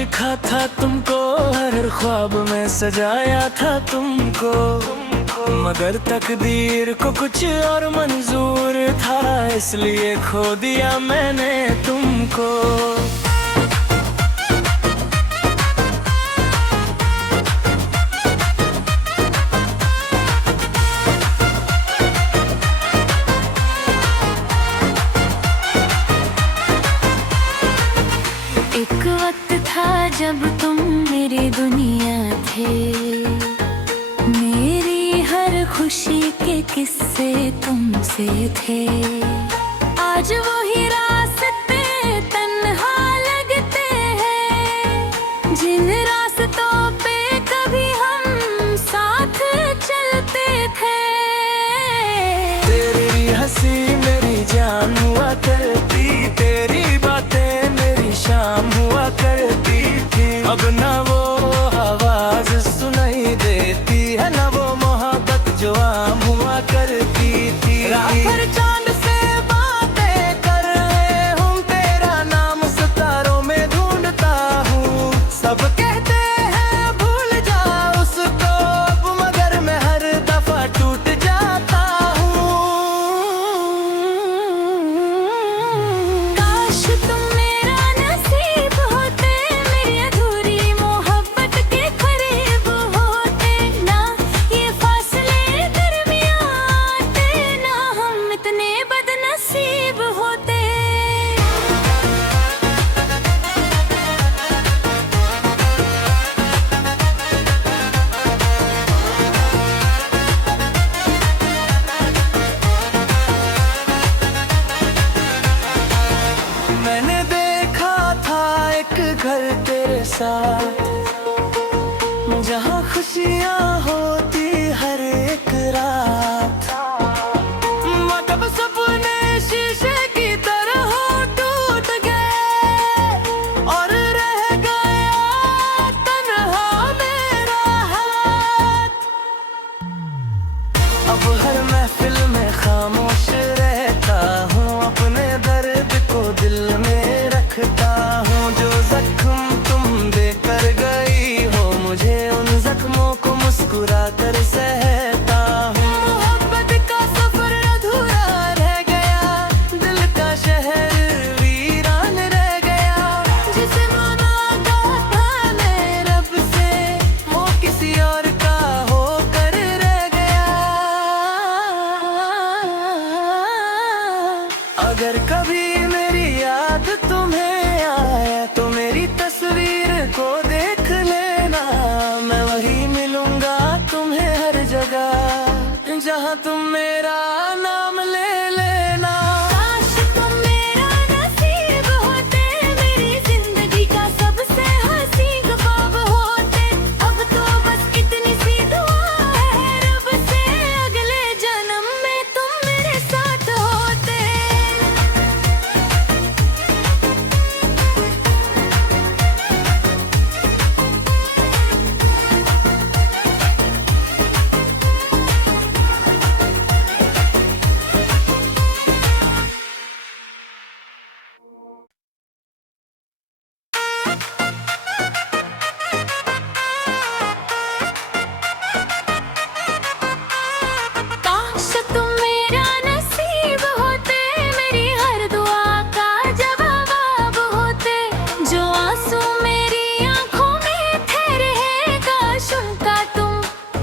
लिखा था तुमको, हर ख्वाब में सजाया था तुमको, मगर तकदीर को कुछ और मंजूर था, इसलिए खो दिया मैंने तुमको। एक वक्त था जब तुम मेरी दुनिया थे, मेरी हर खुशी के किस्से तुमसे थे। आज वही रास्ते तन्हा लगते हैं, जिन रास्तों पे कभी हम साथ चलते थे। तेरी हंसी मेरी जान हुआ करती, तेरी बातें मेरी शाम हुआ करती थी। अब ना वो आवाज सुनाई देती है, ना वो मोहब्बत जो आम हुआ करती थी। रात भर चांद से बातें कर रहे हूँ, तेरा नाम सितारों में ढूंढता हूँ। सब कहते हैं भूल जा उसको, मगर मैं हर दफा टूट जाता हूँ। काश तुम मेरा नसीब होते, मेरी अधूरी मोहब्बत के करीब होते। ना ये फासले दरमियां आते, ना हम इतने बदनसीब होते। मैंने देखा था एक घर तेरे साथ, जहाँ खुशियाँ होती हर एक रात। मतलब सपने शीशे की तरह टूट गए, और रह गया तन्हा मेरा हाथ। अब हर महफिल में खामोश रहता हूँ, अपने दर्द को दिल में रखता हूँ। जो जख्म तुम देकर गई हो मुझे, उन जख्मों को मुस्कुरा कर सहता हूँ। मोहब्बत का सफर अधूरा रह गया, दिल का शहर वीरान रह गया। जिसे मांगा था मैं रब से, वो किसी और का होकर रह गया। अगर कभी मेरी याद तुम्हें आए तो मेरी तस्वीर को देख लेना, मैं वही मिलूंगा तुम्हें हर जगह, जहाँ तुम मेरा नाम ले लेना। काश तुम मेरा नसीब होते, मेरी जिंदगी का सबसे हंसी ख्वाब होते। अब तो बस इतनी सी दुआ है रब से, अगले जन्म में तुम मेरे साथ होते। काश तुम मेरा नसीब होते, मेरी हर दुआ का जवाब होते। जो आंसू मेरी आंखों में ठहरे हैं, काश उनका तुम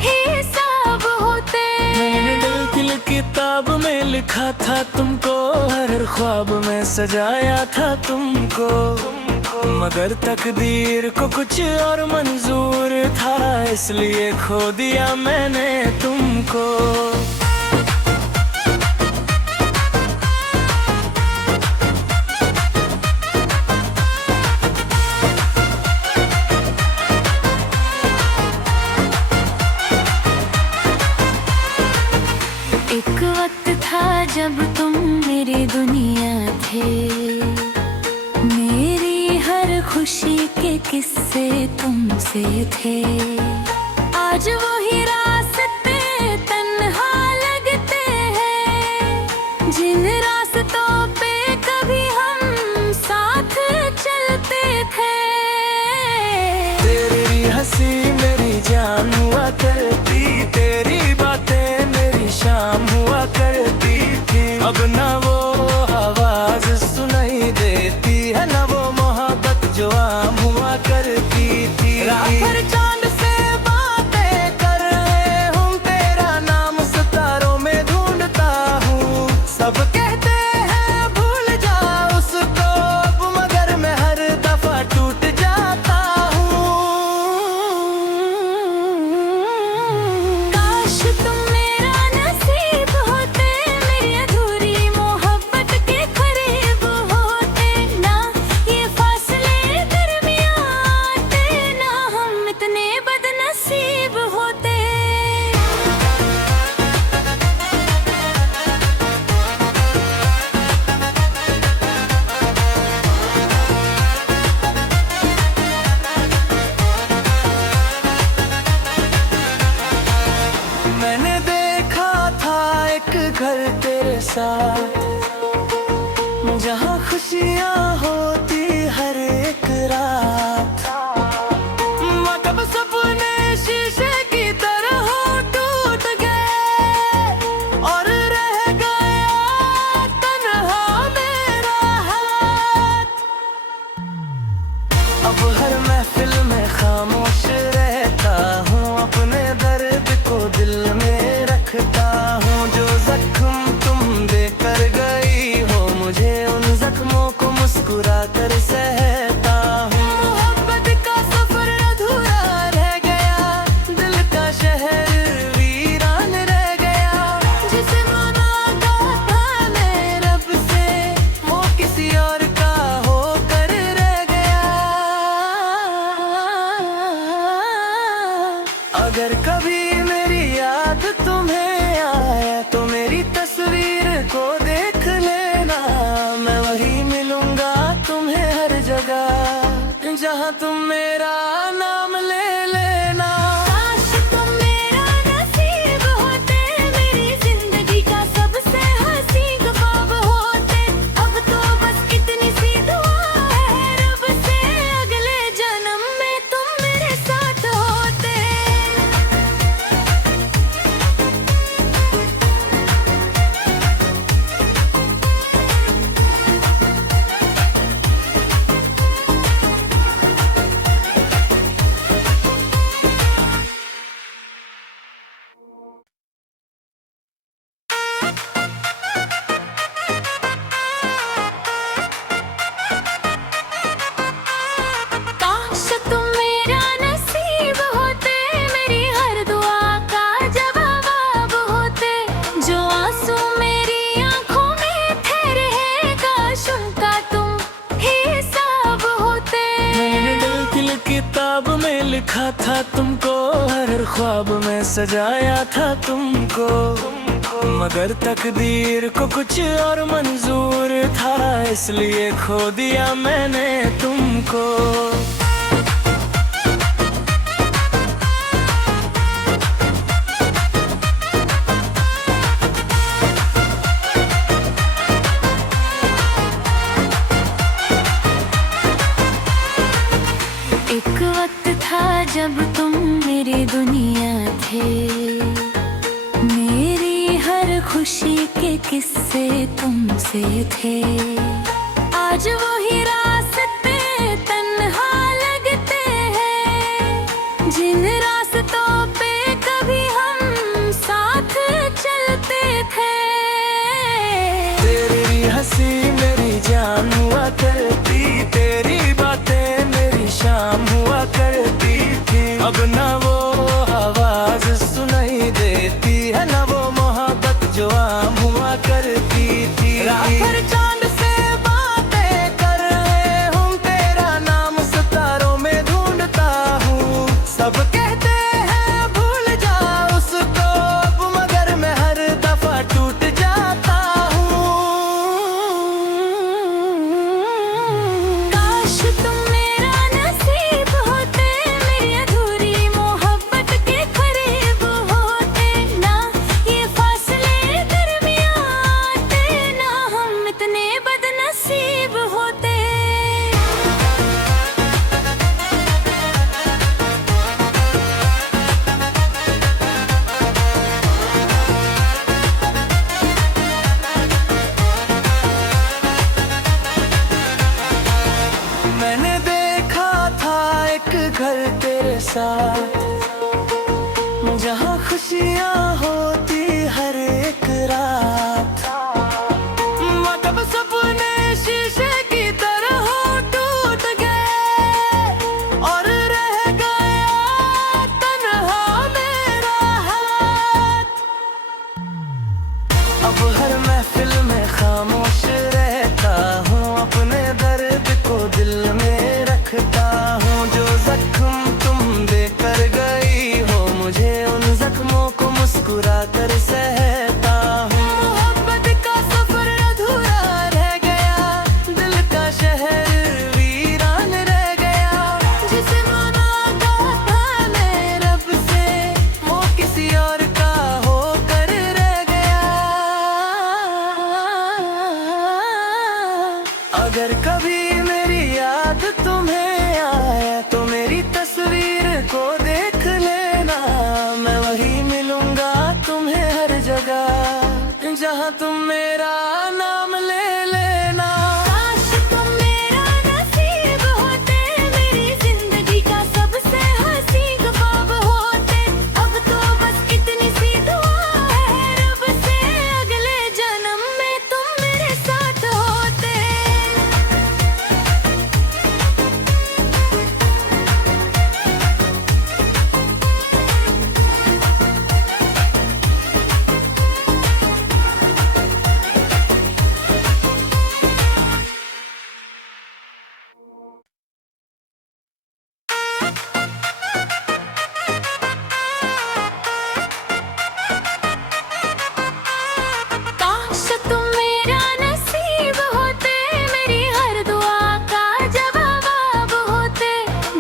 हिसाब होते। मैंने दिल किताब में लिखा था तुमको, हर ख्वाब में सजाया था तुमको, मगर तकदीर को कुछ और मंजूर था, इसलिए खो दिया मैंने तुमको। एक वक्त था जब तुम मेरी दुनिया थे, मेरी हर खुशी के किस्से तुमसे थे। आज वही रास्ते तन्हा लगते हैं, जिन रास्तों पे कभी हम साथ चलते थे। घर तेरे साथ, जहाँ खुशियाँ होती हर एक रात। मतलब सपने शीशे की तरह टूट गए और रह गया तन्हा मेरा हाथ। अब हर महफिल में खामोश रहता हूँ, अपने दर्द को दिल में रखता हूँ। जो जख्म तुम देकर गई हो मुझे, उन जख्मों को मुस्कुरा कर सहता हूँ। मोहब्बत का सफर अधूरा रह गया, दिल का शहर वीरान रह गया। जिसे मांगा था मैं रब से, वो किसी और का होकर रह गया। अगर कभी मेरी याद तुम्हें आए तो मेरी तस्वीर को देख लेना। मैं वही मिलूंगा तुम्हें हर जगह, जहाँ तुम मेरा नाम ले लेना। काश तुम मेरा नसीब होते, मेरी जिंदगी का सबसे हंसी ख्वाब होते। अब तो बस इतनी सी दुआ है रब से, अगले जन्म में तुम मेरे साथ होते। काश तुम मेरा नसीब होते, मेरी हर दुआ का जवाब होते। जो आंसू मेरी आंखों में थे रहेगा, उनका तुम हिसाब होते। मैंने दिल किताब में लिखा था तुमको, हर ख्वाब में सजाया था तुमको। मगर तकदीर को कुछ और मंजूर था, इसलिए खो दिया मैंने तुमको। एक वक्त था जब तुम मेरी दुनिया थे, मेरी हर खुशी के किस्से तुमसे थे। आज वही रास्ते तन्हा लगते हैं, जिन रास्तों पे कभी हम साथ चलते थे। तेरी हंसी मेरी जान हुआ करती, तेरी बातें मेरी शाम हुआ करती थी। अब ना वो आवाज सुनाई देती है, ना वो मोहब्बत जो आम हुआ करती थी। रात भर चांद से बातें कर रहे हूँ, तेरा नाम सितारों में ढूंढता हूँ। सब कहते हैं भूल जा उसको, मगर मैं हर दफा टूट जाता हूँ। काश तुम मेरा नसीब होते, मेरी अधूरी मोहब्बत के करीब होते। ना ये फासले दरमियां आते, ना हम इतने बदनसीब होते। मैंने देखा था एक घर तेरे साथ, जहाँ खुशियाँ होती हर एक रात। मतलब सपने शीशे की तरह टूट गए और रह गया तन्हा मेरा हाथ। अब हर महफिल में खामोश रहता हूँ, अपने दर्द को दिल में रखता हूँ। जो जख्म तुम देकर गई हो मुझे, उन जख्मों को मुस्कुरा कर सहता हूँ। मोहब्बत का सफर अधूरा रह गया, दिल का शहर वीरान रह गया। जिसे मांगा था मैं रब से, वो किसी और का होकर रह गया। जहाँ तुम मेरा नाम ले लेना। काश तुम मेरा नसीब होते, मेरी जिंदगी का सबसे हंसी ख्वाब होते। अब तो बस इतनी सी दुआ है रब से, अगले जन्म में तुम मेरे साथ होते। काश तुम मेरा नसीब होते, मेरी हर दुआ का जवाब होते।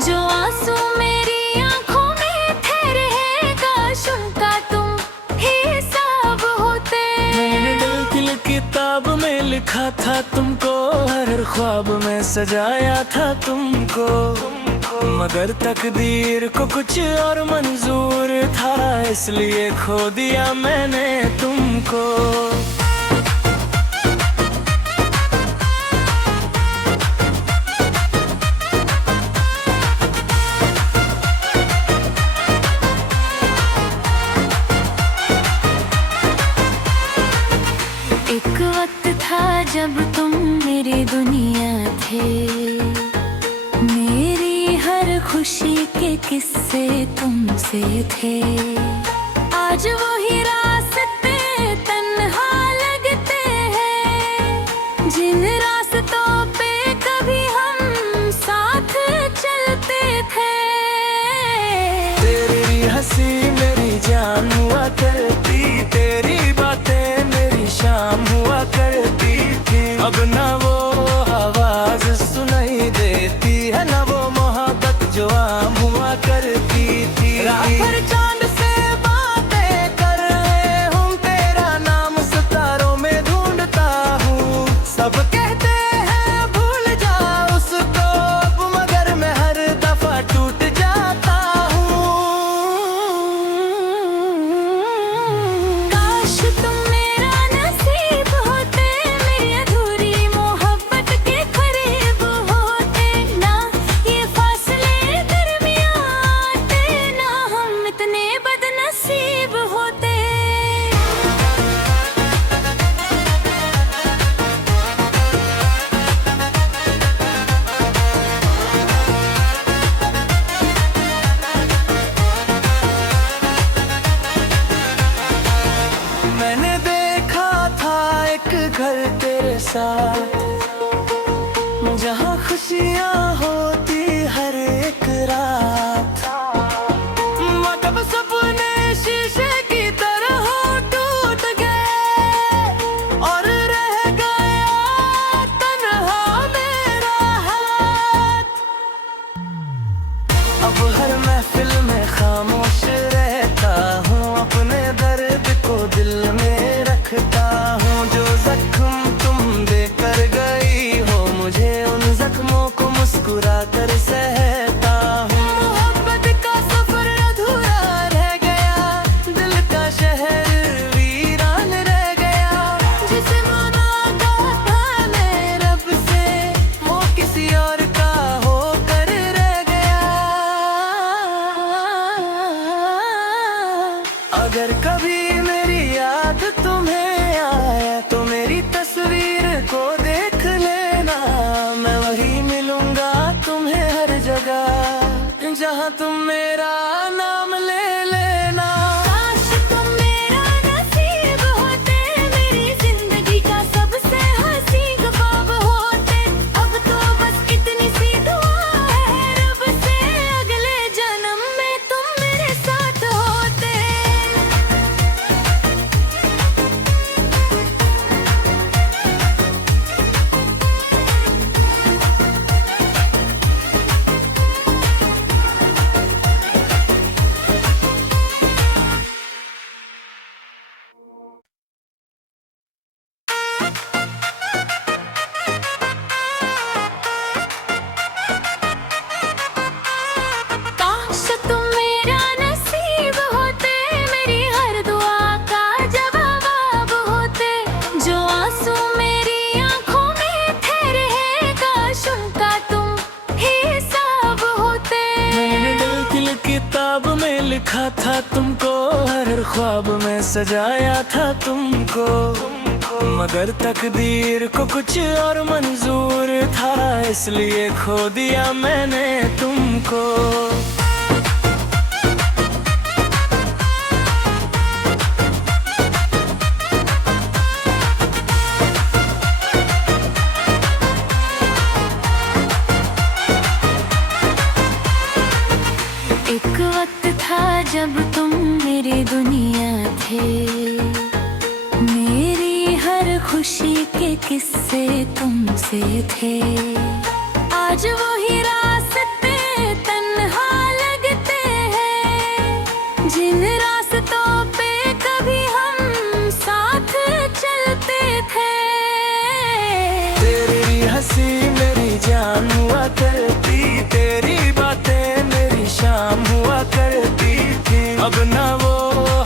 जो आंसू मेरी आंखों में ठहरे हैं, काश उनका तुम हिसाब होते। मैंने दिल किताब में लिखा था तुमको, हर ख्वाब में सजाया था तुमको। मगर तकदीर को कुछ और मंजूर था, इसलिए खो दिया मैंने तुमको। एक वक्त था जब तुम मेरी दुनिया थे, मेरी हर खुशी के किस्से तुमसे थे। आज वही रास्ते तन्हा लगते हैं, जिन रास्तों पे कभी हम साथ चलते थे। तेरी हंसी मेरी जान हुआ करती, तेरी बातें मेरी शाम हुआ करती थी। अब ना वो आवाज सुनाई देती है, ना वो मोहब्बत जो आम हुआ करती थी। रात भर चांद से बातें कर रहे हूँ, तेरा नाम सितारों में ढूंढता हूँ। सब कहते हैं भूल जा उसको, मगर मैं हर दफा टूट जाता हूँ। काश तुम मेरा नसीब होते, मेरी अधूरी मोहब्बत के करीब होते। ना ये फासले दरमियां आते, ना हम इतने बदनसीब होते। मैंने देखा था एक घर तेरे साथ, जहाँ खुशियाँ होती हर एक रात। मतलब सपने शीशे की तरह टूट गए, और रह गया तन्हा मेरा हाथ। अब हर महफिल में खामोश रहता हूँ, अपने दर्द को दिल में रखता हूँ। जो जख्म तुम देकर गई हो मुझे, उन जख्मों को मुस्कुरा कर सहता हूँ। मोहब्बत का सफर अधूरा रह गया, दिल का शहर वीरान रह गया। जिसे मांगा था मैं रब से, वो किसी और का होकर रह गया। अगर कभी मेरी याद तुम्हें आए तो मेरी तस्वीर को देख लेना। मैं वही मिलूंगा तुम्हें हर जगह, जहाँ तुम मेरा नाम ले लेना। काश तुम मेरा नसीब होते, मेरी जिंदगी का सबसे हंसी ख्वाब होते। अब तो बस इतनी सी दुआ है रब से, अगले जन्म में तुम मेरे साथ होते। लिखा था तुमको, हर ख्वाब में सजाया था तुमको, मगर तकदीर को कुछ और मंजूर था, इसलिए खो दिया मैंने तुमको। एक वक्त था जब तुम मेरी दुनिया थे, मेरी हर खुशी के किस्से तुमसे थे। आज वही रास्ते तन्हा लगते हैं, जिन रास्तों पे कभी हम साथ चलते थे। तेरी हंसी मेरी जान हुआ करती, तेरी बातें मेरी शाम हुआ करती थी। अब ना वो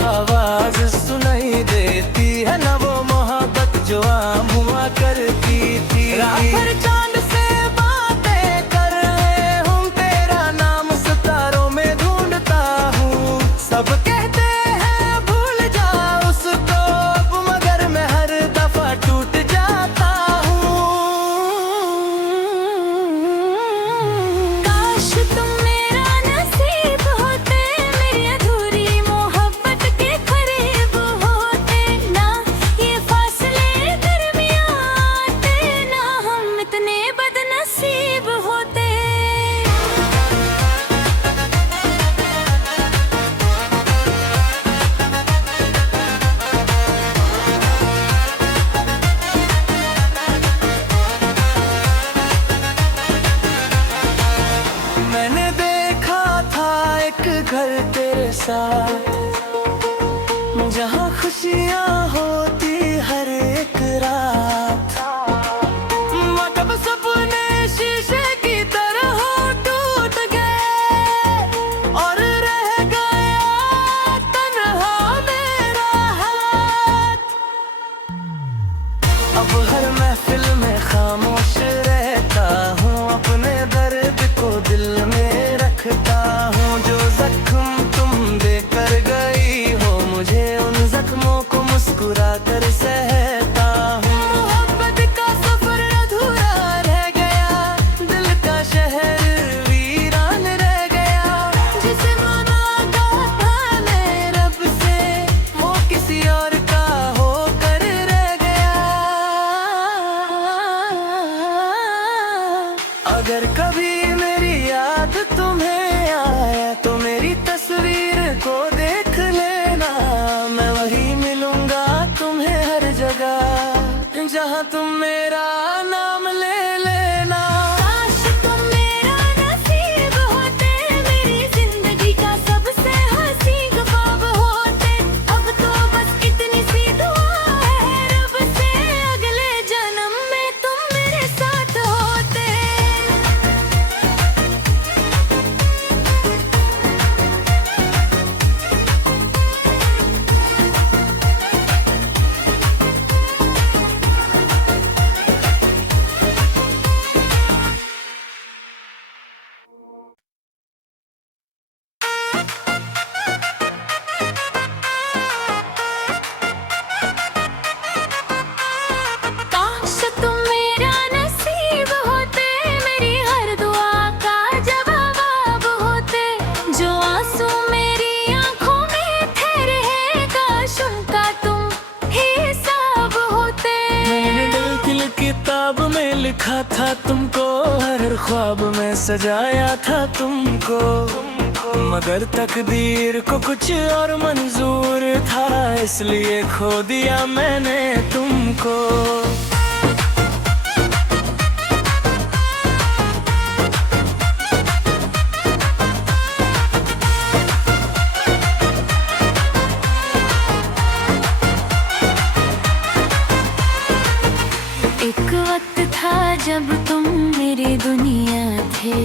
आवाज सुनाई देती है, ना वो मोहब्बत जो आम हुआ करती थी। रात भर चांद से बातें कर रहे हूँ, तेरा नाम सितारों में ढूंढता हूँ। सब कहते हैं भूल जा उसको, मगर मैं हर दफा टूट जाता हूँ। काश तुम मेरा नसीब होते, मेरी अधूरी मोहब्बत के करीब होते। ना ये फासले दरमियां आते, ना हम इतने बदनसीब होते। मैंने देखा था एक घर तेरे साथ, जहाँ खुशियाँ होती हर एक रात। मतलब सपने शीशे की तरह टूट गए, और रह गया तन्हा मेरा हाथ। अब हर महफिल में खामोश रहता हूँ, अपने दर्द को दिल में रखता हूँ। जो जख्म तुम देकर गई हो मुझे, उन जख्मों को मुस्कुरा कर सहता हूँ। मोहब्बत का सफर अधूरा रह गया, दिल का शहर वीरान रह गया। जिसे माना था मैं रब से, वो किसी और का होकर रह गया। अगर कभी मेरी याद तुम्हें आए तो मेरी तस्वीर को देख लेना, मैं वही मिलूंगा तुम्हें हर जगह, जहाँ तुम मेरा नाम ले लेना। काश तुम मेरा नसीब होते, मेरी जिंदगी का सबसे हंसी ख्वाब होते। अब तो बस इतनी सी दुआ है रब से, अगले जन्म में तुम मेरे साथ होते। काश तुम मेरा नसीब होते, मेरी हर दुआ का जवाब होते। जो आंसू मेरी आंखों में ठहरे, काश उनका तुम हिसाब होते। मैंने दिल किताब में लिखा था तुमको, हर ख्वाब में सजाया था तुमको, मगर तकदीर को कुछ और मंजूर था, इसलिए खो दिया मैंने तुमको। एक वक्त था जब तुम मेरी दुनिया थे,